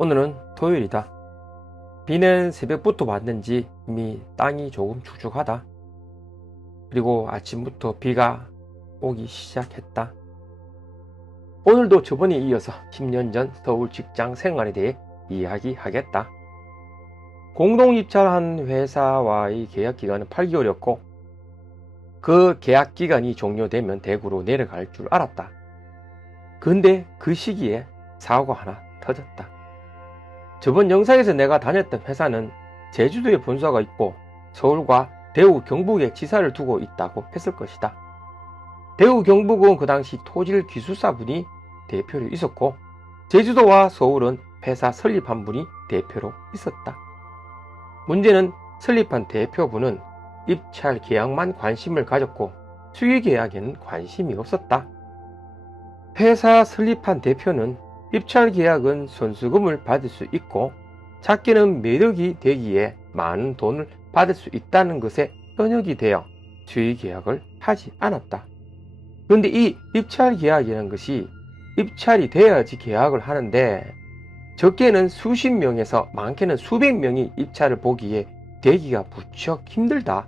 오늘은 토요일이다. 비는 새벽부터 왔는지 이미 땅이 조금 축축하다. 그리고 아침부터 비가 오기 시작했다. 오늘도 저번에 이어서 10년 전 서울 직장 생활에 대해 이야기하겠다. 공동 입찰한 회사와의 계약 기간은 8개월이었고 그 계약 기간이 종료되면 대구로 내려갈 줄 알았다. 근데 그 시기에 사고가 하나 터졌다. 저번 영상에서 내가 다녔던 회사는 제주도에 본사가 있고 서울과 대구, 경북에 지사를 두고 있다고 했을 것이다. 대구, 경북은 그 당시 토질 기술사분이 대표로 있었고 제주도와 서울은 회사 설립한 분이 대표로 있었다. 문제는 설립한 대표분은 입찰 계약만 관심을 가졌고 수의 계약에는 관심이 없었다. 회사 설립한 대표는 입찰 계약은 선수금을 받을 수 있고 작게는 매력이 되기에 많은 돈을 받을 수 있다는 것에 현역이 되어 수의 계약을 하지 않았다. 그런데 이 입찰 계약이라는 것이 입찰이 돼야지 계약을 하는데 적게는 수십 명에서 많게는 수백 명이 입찰을 보기에 되기가 무척 힘들다.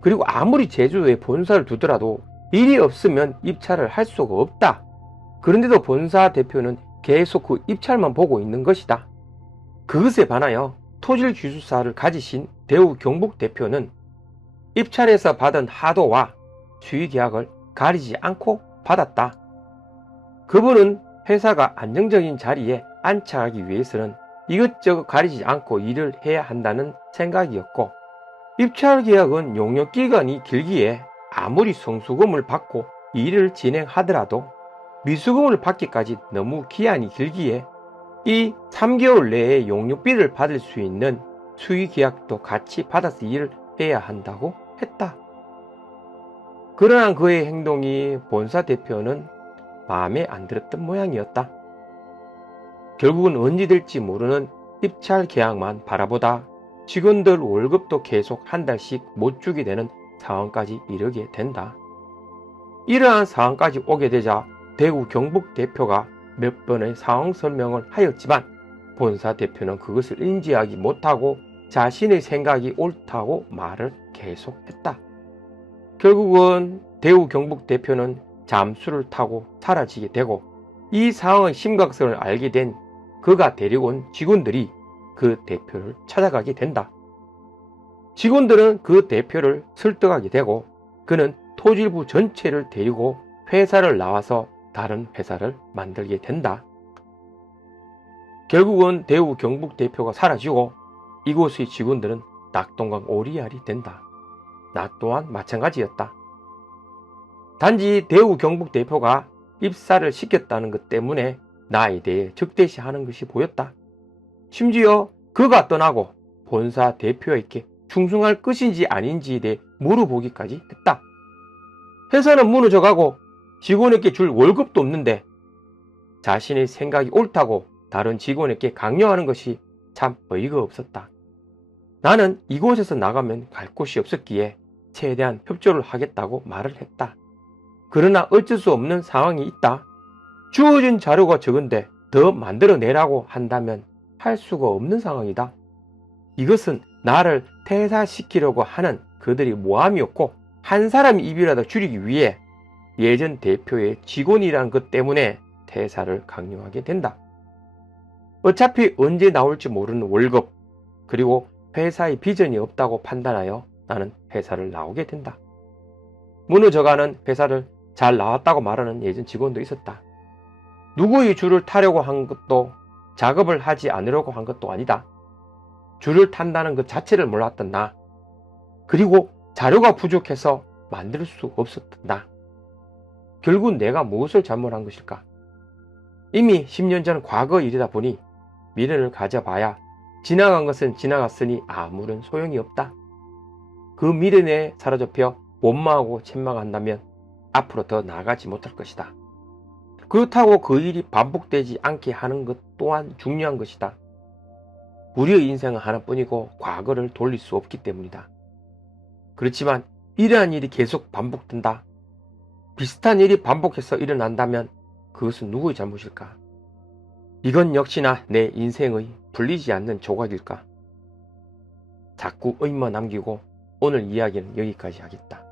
그리고 아무리 제주도에 본사를 두더라도 일이 없으면 입찰을 할 수가 없다. 그런데도 본사 대표는 계속 그 입찰만 보고 있는 것이다. 그것에 반하여 토질 기술사를 가지신 대우 경북 대표는 입찰에서 받은 하도와 수의 계약을 가리지 않고 받았다. 그분은 회사가 안정적인 자리에 안착하기 위해서는 이것저것 가리지 않고 일을 해야 한다는 생각이었고 입찰 계약은 용역 기간이 길기에 아무리 성수금을 받고 일을 진행하더라도 미수금을 받기까지 너무 기한이 길기에 이 3개월 내에 용역비를 받을 수 있는 수의 계약도 같이 받아서 일을 해야 한다고 했다. 그러나 그의 행동이 본사 대표는 마음에 안 들었던 모양이었다. 결국은 언제 될지 모르는 입찰 계약만 바라보다 직원들 월급도 계속 한 달씩 못 주게 되는 상황까지 이르게 된다. 이러한 상황까지 오게 되자 대구 경북 대표가 몇 번의 상황 설명을 하였지만 본사 대표는 그것을 인지하기 못하고 자신의 생각이 옳다고 말을 계속했다. 결국은 대구 경북 대표는 잠수를 타고 사라지게 되고 이 상황의 심각성을 알게 된 그가 데리고 온 직원들이 그 대표를 찾아가게 된다. 직원들은 그 대표를 설득하게 되고 그는 토질부 전체를 데리고 회사를 나와서 다른 회사를 만들게 된다. 결국은 대우 경북 대표가 사라지고 이곳의 직원들은 낙동강 오리알이 된다. 나 또한 마찬가지였다. 단지 대우 경북 대표가 입사를 시켰다는 것 때문에 나에 대해 적대시하는 것이 보였다. 심지어 그가 떠나고 본사 대표에게 충성할 것인지 아닌지에 대해 물어보기까지 했다. 회사는 무너져가고 직원에게 줄 월급도 없는데 자신의 생각이 옳다고 다른 직원에게 강요하는 것이 참 어이가 없었다. 나는 이곳에서 나가면 갈 곳이 없었기에 최대한 협조를 하겠다고 말을 했다. 그러나 어쩔 수 없는 상황이 있다. 주어진 자료가 적은데 더 만들어내라고 한다면 할 수가 없는 상황이다. 이것은 나를 퇴사시키려고 하는 그들의 모함이었고 한 사람 입이라도 줄이기 위해 예전 대표의 직원이라는 것 때문에 퇴사를 강요하게 된다. 어차피 언제 나올지 모르는 월급 그리고 회사의 비전이 없다고 판단하여 나는 회사를 나오게 된다. 무너져가는 회사를 잘 나왔다고 말하는 예전 직원도 있었다. 누구의 줄을 타려고 한 것도 작업을 하지 않으려고 한 것도 아니다. 줄을 탄다는 것 자체를 몰랐던 나. 그리고 자료가 부족해서 만들 수 없었던 나. 결국 내가 무엇을 잘못한 것일까? 이미 10년 전 과거 일이다 보니 미련을 가져봐야 지나간 것은 지나갔으니 아무런 소용이 없다. 그 미련에 사로잡혀 원망하고 책망한다면 앞으로 더 나아가지 못할 것이다. 그렇다고 그 일이 반복되지 않게 하는 것 또한 중요한 것이다. 우리의 인생은 하나뿐이고 과거를 돌릴 수 없기 때문이다. 그렇지만 이러한 일이 계속 반복된다. 비슷한 일이 반복해서 일어난다면 그것은 누구의 잘못일까? 이건 역시나 내 인생의 풀리지 않는 조각일까? 자꾸 의문만 남기고 오늘 이야기는 여기까지 하겠다.